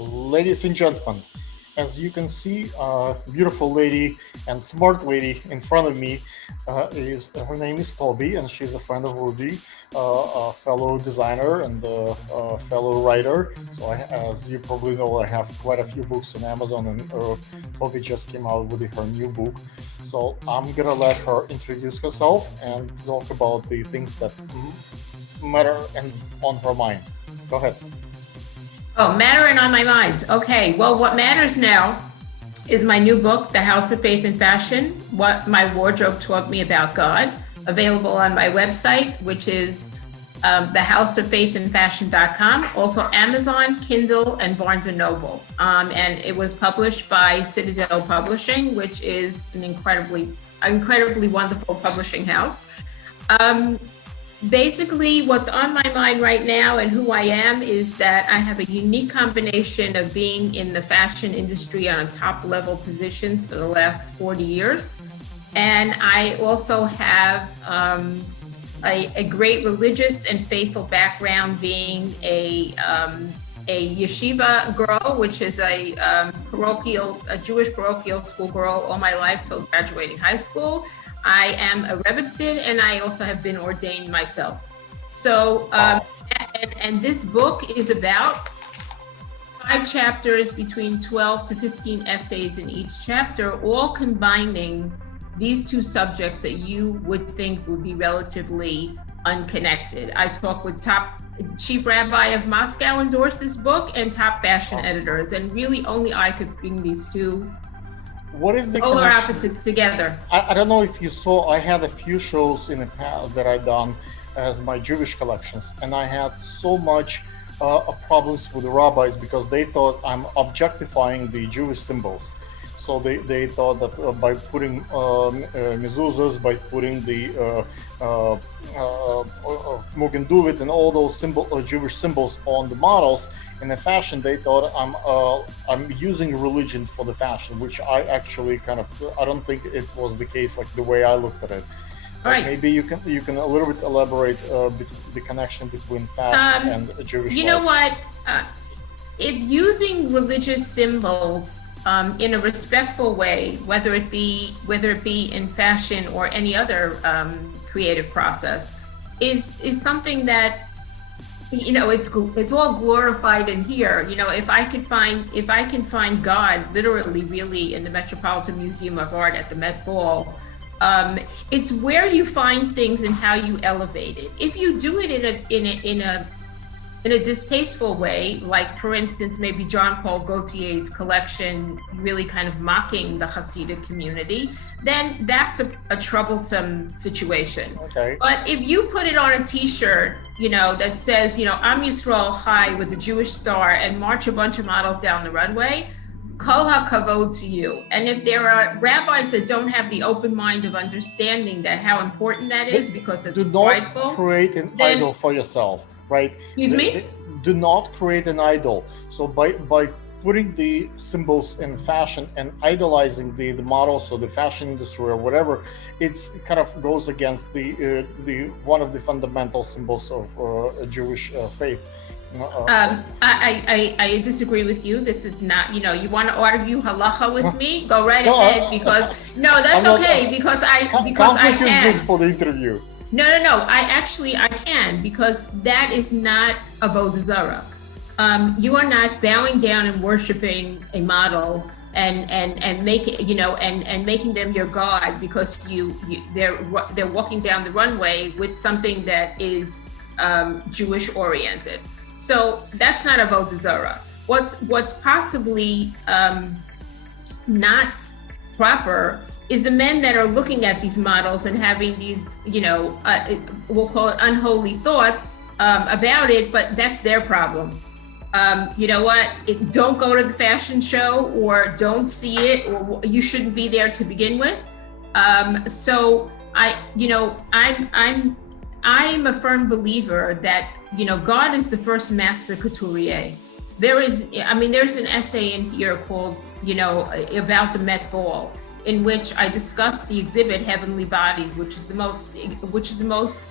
Ladies and gentlemen, as you can see, a beautiful lady and smart lady in front of me is her name is Tobi, and she's a friend of Ruby, a fellow designer and a fellow writer. So, as you probably know, I have quite a few books on Amazon, and Tobi just came out with her new book. So, I'm gonna let her introduce herself and talk about the things that matter and on her mind. Go ahead. Oh, mattering on my mind. Okay, well, what matters now is my new book, The House of Faith and Fashion, What My Wardrobe Taught Me About God, available on my website, which is thehouseoffaithandfashion.com, also Amazon, Kindle, and Barnes & Noble. And it was published by Citadel Publishing, which is an incredibly wonderful publishing house. Basically, what's on my mind right now and who I am is that I have a unique combination of being in the fashion industry on top level positions for the last 40 years. And I also have a great religious and faithful background, being a yeshiva girl, which is a Jewish parochial school girl all my life till graduating high school. I am a Rebbitzin, and I also have been ordained myself. So, and this book is about 5 chapters, between 12 to 15 essays in each chapter, all combining these two subjects that you would think would be relatively unconnected. I talk with top chief rabbi of Moscow endorsed this book, and top fashion editors, and really only I could bring these two What is the polar connection? opposites together. I don't know if you saw, I had a few shows in the past that I done as my Jewish collections, and I had so much problems with the rabbis because they thought I'm objectifying the Jewish symbols. So they thought that by putting mezuzahs, by putting the Mogen David and all those Jewish symbols on the models, in the fashion, they thought I'm using religion for the fashion, which I actually I don't think it was the case, like the way I looked at it. Right. Maybe you can a little bit elaborate the connection between fashion and Jewish You life. know what? If using religious symbols in a respectful way, whether it be in fashion or any other creative process, is something that, it's all glorified in here. If I can find God literally, really, in the Metropolitan Museum of Art at the Met Ball, it's where you find things and how you elevate it. If you do it in a distasteful way, like, for instance, maybe John Paul Gaultier's collection really kind of mocking the Hasidic community, then that's a troublesome situation. Okay. But if you put it on a t-shirt, that says, Am Yisrael Chai with a Jewish star, and march a bunch of models down the runway, kol hakavod to you. And if there are rabbis that don't have the open mind of understanding that, how important that is, because it's prideful. Do not create an idol for yourself, right? Excuse me? Do not create an idol. So by putting the symbols in fashion and idolizing the models or the fashion industry or whatever, it kind of goes against the one of the fundamental symbols of Jewish faith. I disagree with you. This is not, you want to argue halacha with me? Go right ahead, because that's okay, because I can. Good for the interview. No. I can, because that is not avodah zarah. You are not bowing down and worshiping a model and making and making them your god because they're walking down the runway with something that is Jewish oriented. So that's not avodah zarah. What's possibly not proper is the men that are looking at these models and having these, we'll call it unholy thoughts about it, but that's their problem. You know what? Don't go to the fashion show, or don't see it, or you shouldn't be there to begin with. So I'm a firm believer that, God is the first master couturier. There's an essay in here called, about the Met Ball, in which I discussed the exhibit Heavenly Bodies, which is the most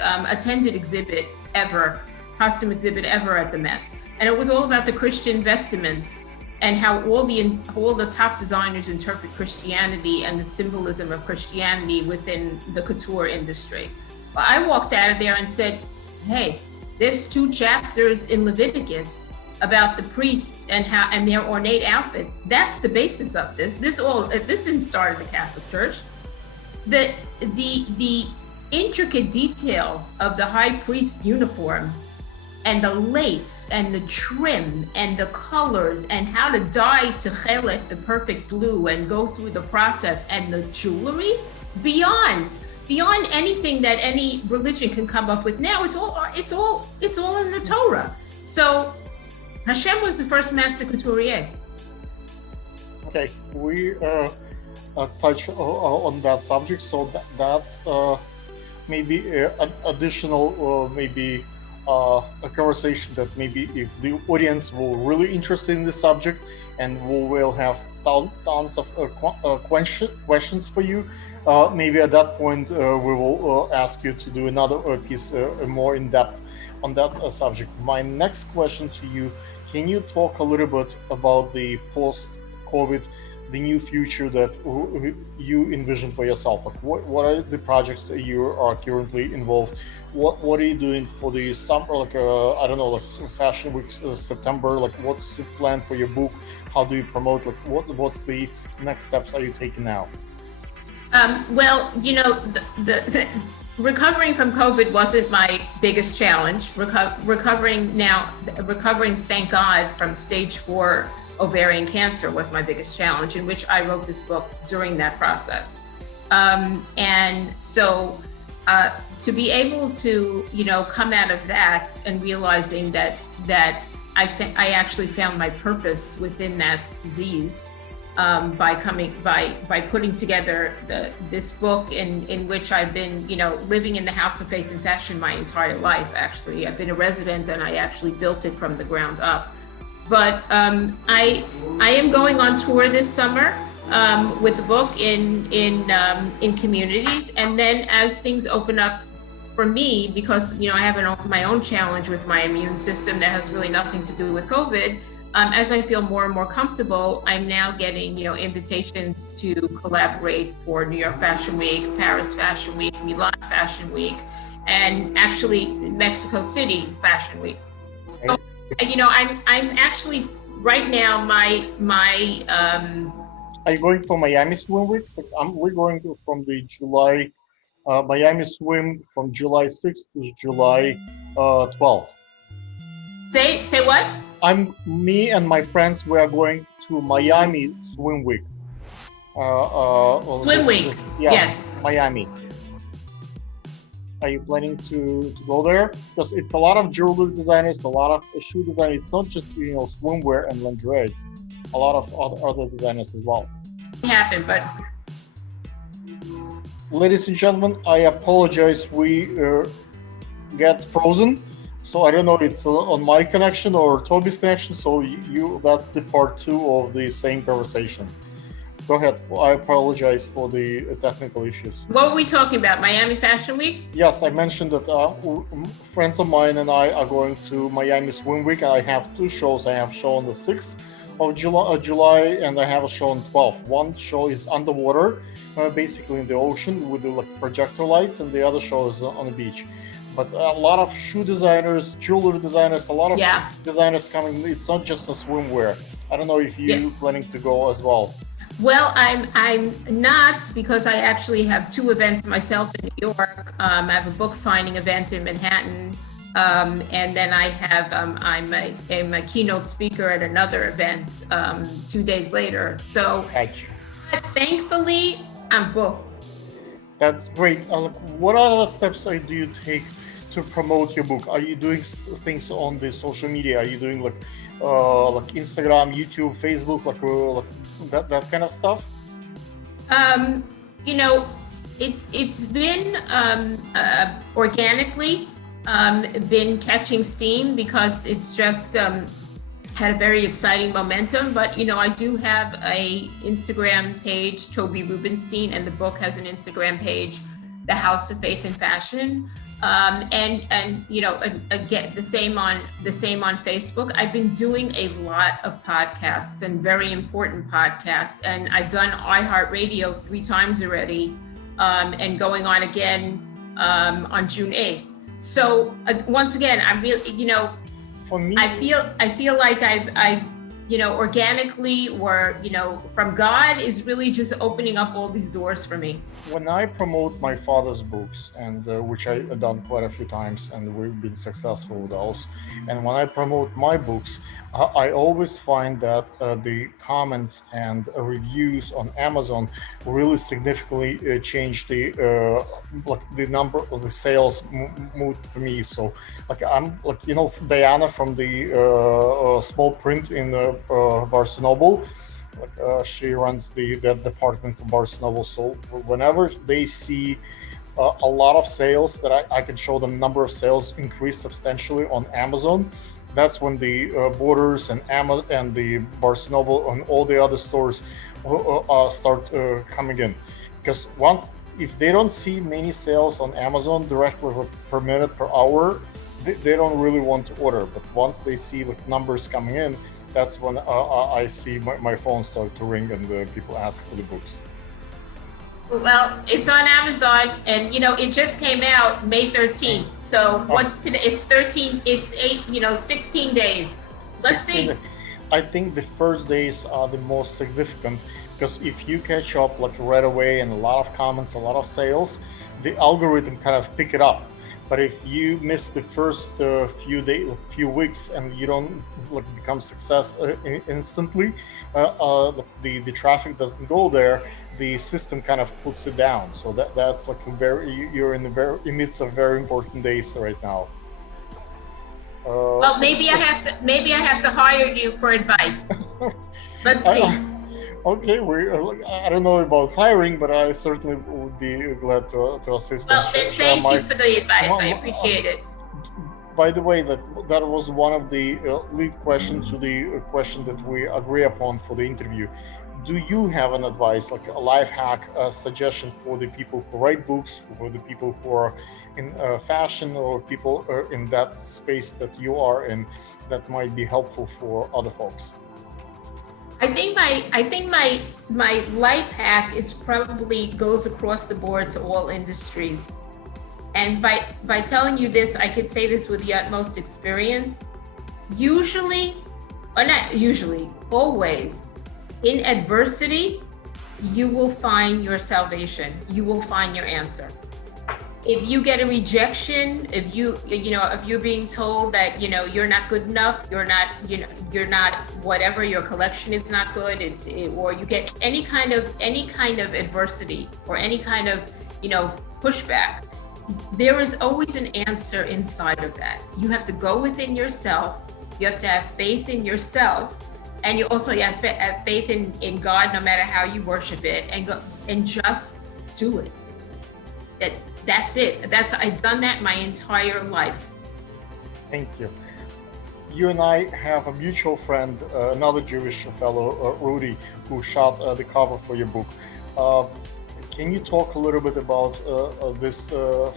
attended exhibit ever, costume exhibit ever at the Met. And it was all about the Christian vestments and how all the top designers interpret Christianity and the symbolism of Christianity within the couture industry. Well, I walked out of there and said, hey, there's 2 chapters in Leviticus about the priests and how and their ornate outfits. That's the basis of this. This didn't start in the Catholic Church. The intricate details of the high priest's uniform and the lace and the trim and the colors and how to dye to chelek, the perfect blue, and go through the process, and the jewelry beyond anything that any religion can come up with now. It's all in the Torah. So Hashem was the first master couturier. Okay, we touch on that subject, so that's maybe an additional maybe a conversation that maybe if the audience will really interested in the subject, and we will have tons of questions for you. Maybe at that point we will ask you to do another piece more in depth on that subject. My next question to you: can you talk a little bit about the post-COVID, the new future that you envision for yourself? Like what are the projects that you are currently involved? What are you doing for the summer? Like I don't know, like Fashion Week September. Like what's the plan for your book? How do you promote? Like what's the next steps are you taking now? Well, you know, the recovering from COVID wasn't my biggest challenge. Recovering, thank God, from stage 4 ovarian cancer was my biggest challenge, in which I wrote this book during that process. And so to be able to, you know, come out of that and realizing that I actually found my purpose within that disease by putting together this book in which I've been, you know, living in the House of Faith and Fashion my entire life. Actually, I've been a resident, and I actually built it from the ground up. But I am going on tour this summer with the book in communities, and then as things open up for me, because you know I have my own challenge with my immune system that has really nothing to do with COVID. As I feel more and more comfortable, I'm now getting, you know, invitations to collaborate for New York Fashion Week, Paris Fashion Week, Milan Fashion Week, and actually Mexico City Fashion Week. So, you know, I'm actually right now my Are you going for Miami Swim Week? We're going from the July Miami Swim from July 6th to July 12th. Say what? Me and my friends, we are going to Miami Swim Week. Swim Week. Yes. Miami. Are you planning to go there? Because it's a lot of jewelry designers, a lot of shoe designers. It's not just, you know, swimwear and lingerie. It's a lot of other designers as well. It happened, but ladies and gentlemen, I apologize. We get frozen. So I don't know, it's on my connection or Tobi's connection. So that's the part 2 of the same conversation. Go ahead. I apologize for the technical issues. What were we talking about? Miami Fashion Week? Yes, I mentioned that friends of mine and I are going to Miami Swim Week. I have 2 shows. I have a show on the 6th of July, and I have a show on 12th. One show is underwater, basically in the ocean with the projector lights, and the other show is on the beach. But a lot of shoe designers, jewelry designers, a lot of designers coming. It's not just a swimwear. I don't know if you're planning to go as well. Well, I'm not, because I actually have 2 events myself in New York. I have a book signing event in Manhattan, and then I have I'm a keynote speaker at another event 2 days later. So thankfully, I'm booked. That's great. What other steps do you take to promote your book? Are you doing things on the social media? Are you doing like Instagram, YouTube, Facebook, like that kind of stuff? You know, it's been organically been catching steam, because it's just had a very exciting momentum. But you know, I do have a Instagram page, Tobi Rubinstein, and the book has an Instagram page, The House of Faith and Fashion. And again, the same on Facebook. I've been doing a lot of podcasts, and very important podcasts, and I've done iHeartRadio 3 times already, and going on again on June 8th. So once again, I'm really, For me, I feel like I've organically, or from God, is really just opening up all these doors for me. when I promote my father's books, and which I've done quite a few times, and we've been successful with those, and when I promote my books, I always find that the comments and reviews on Amazon really significantly change the number of the sales moved to me. So I'm Diana from the small print in Barnes Noble. She runs that department for Barnes Noble. So whenever they see a lot of sales, that I can show them number of sales increase substantially on Amazon, that's when the Borders and Amazon and the Barnes Noble and all the other stores start coming in. Because if they don't see many sales on Amazon directly per minute, per hour, they don't really want to order. But once they see numbers coming in, that's when I see my phone start to ring and people ask for the books. Well, it's on Amazon, and it just came out May 13th. So what's today? It's 13. It's 16 days. Let's see. I think the first days are the most significant, because if you catch up right away and a lot of comments, a lot of sales, the algorithm kind of pick it up. But if you miss the first few days, few weeks, and you don't become success instantly, the traffic doesn't go there. The system kind of puts it down. So that's you're in the midst of very important days right now. Well, maybe I have to hire you for advice. Let's see. Okay, I don't know about hiring, but I certainly would be glad to assist. Well, then thank you for the advice. I appreciate it. By the way, that was one of the lead questions to the question that we agree upon for the interview. Do you have an advice, like a life hack, a suggestion for the people who write books, for the people who are in fashion, or people in that space that you are in, that might be helpful for other folks? I think my life hack is probably goes across the board to all industries. And by telling you this, I could say this with the utmost experience. Usually, or not usually, always, in adversity, you will find your salvation. You will find your answer. If you get a rejection, if you're being told that you're not good enough, you're not whatever, your collection is not good, or you get any kind of adversity or any kind of pushback, there is always an answer inside of that. You have to go within yourself. You have to have faith in yourself, and you also have faith in God, no matter how you worship it, and just do it. That's it. I've done that my entire life. Thank you. You and I have a mutual friend, another Jewish fellow, Rudy, who shot the cover for your book. Can you talk a little bit about this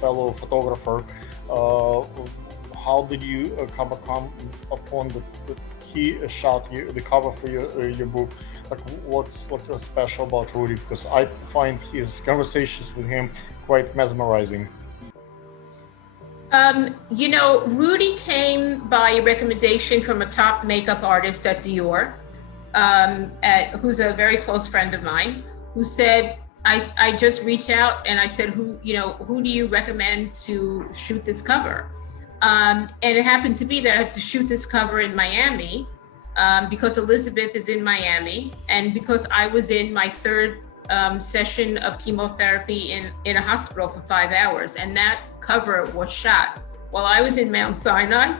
fellow photographer? How did you come upon that he shot the cover for your book? What's special about Rudy? Because I find his conversations with him quite mesmerizing. Rudy came by a recommendation from a top makeup artist at Dior, who's a very close friend of mine, who said, I just reached out and I said, who do you recommend to shoot this cover? And it happened to be that I had to shoot this cover in Miami, because Elizabeth is in Miami, and because I was in my third session of chemotherapy in a hospital for 5 hours, and that cover was shot while I was in Mount Sinai,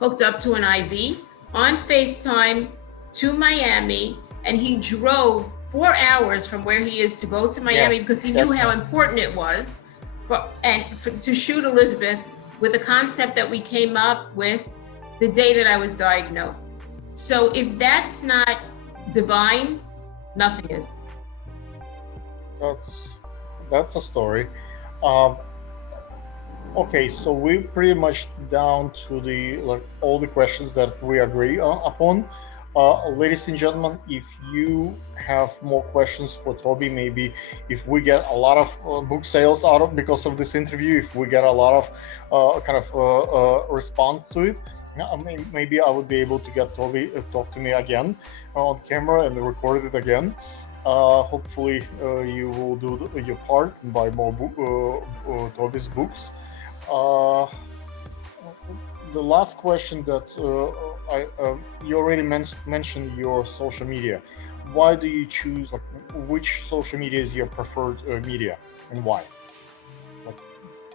hooked up to an IV on FaceTime to Miami, and he drove 4 hours from where he is to go to Miami, because he knew how important it was to shoot Elizabeth with a concept that we came up with the day that I was diagnosed. So if that's not divine, nothing is. That's a story. Okay, so we pretty much down to the all the questions that we agree upon. Ladies and gentlemen, if you have more questions for Toby, maybe if we get a lot of book sales out of because of this interview, if we get a lot of response to it, maybe I would be able to get Toby talk to me again on camera and record it again. Hopefully, you will do your part and buy more Toby's books. Uh, the last question that you already mentioned your social media. Why do you choose which social media is your preferred media and why?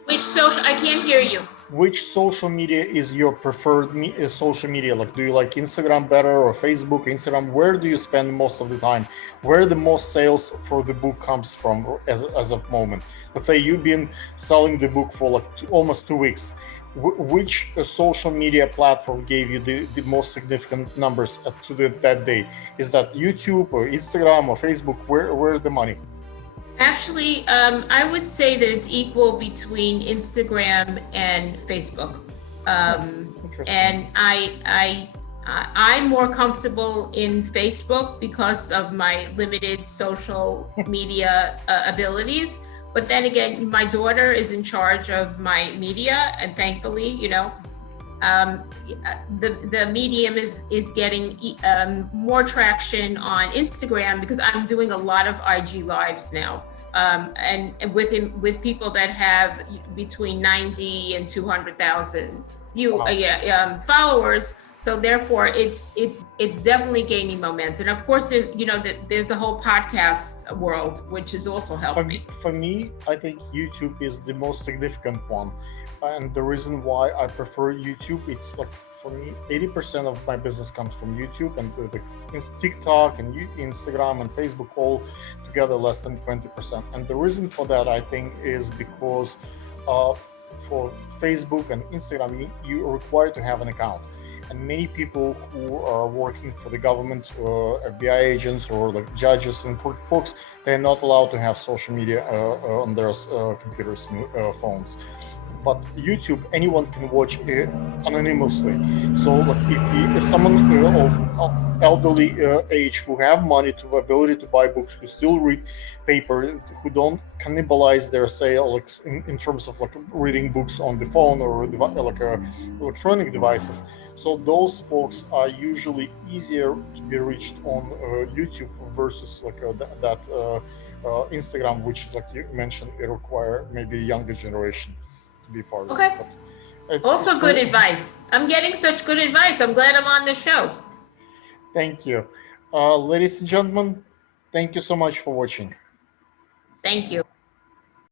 Which social? I can't hear you. Which social media is your preferred social media? Like, do you like Instagram better or Facebook, Instagram? Where do you spend most of the time? Where the most sales for the book comes from as of moment? Let's say you've been selling the book for like almost 2 weeks. Which social media platform gave you the most significant numbers that day? Is that YouTube or Instagram or Facebook? Where's the money? Actually, I would say that it's equal between Instagram and Facebook. And I'm more comfortable in Facebook because of my limited social media abilities. But then again, my daughter is in charge of my media, and thankfully, you know, the medium is getting more traction on Instagram because I'm doing a lot of IG lives now, and with people that have between 90 and 200,000 followers. So therefore, it's definitely gaining momentum. And of course, there's the whole podcast world, which is also helping me. For me, I think YouTube is the most significant one. And the reason why I prefer YouTube, it's like for me, 80% of my business comes from YouTube, and the TikTok and Instagram and Facebook all together less than 20%. And the reason for that, I think, is because for Facebook and Instagram, you are required to have an account. And many people who are working for the government, or FBI agents, or like judges and folks, they're not allowed to have social media on their computers and phones. But YouTube, anyone can watch anonymously. So if someone of elderly age who have money to ability to buy books, who still read paper, who don't cannibalize their sales in terms of like reading books on the phone or electronic devices. So those folks are usually easier to be reached on YouTube versus like Instagram, which, like you mentioned, it require maybe a younger generation to be part of it. But also good advice. I'm getting such good advice. I'm glad I'm on the show. Thank you. Ladies and gentlemen, thank you so much for watching. Thank you.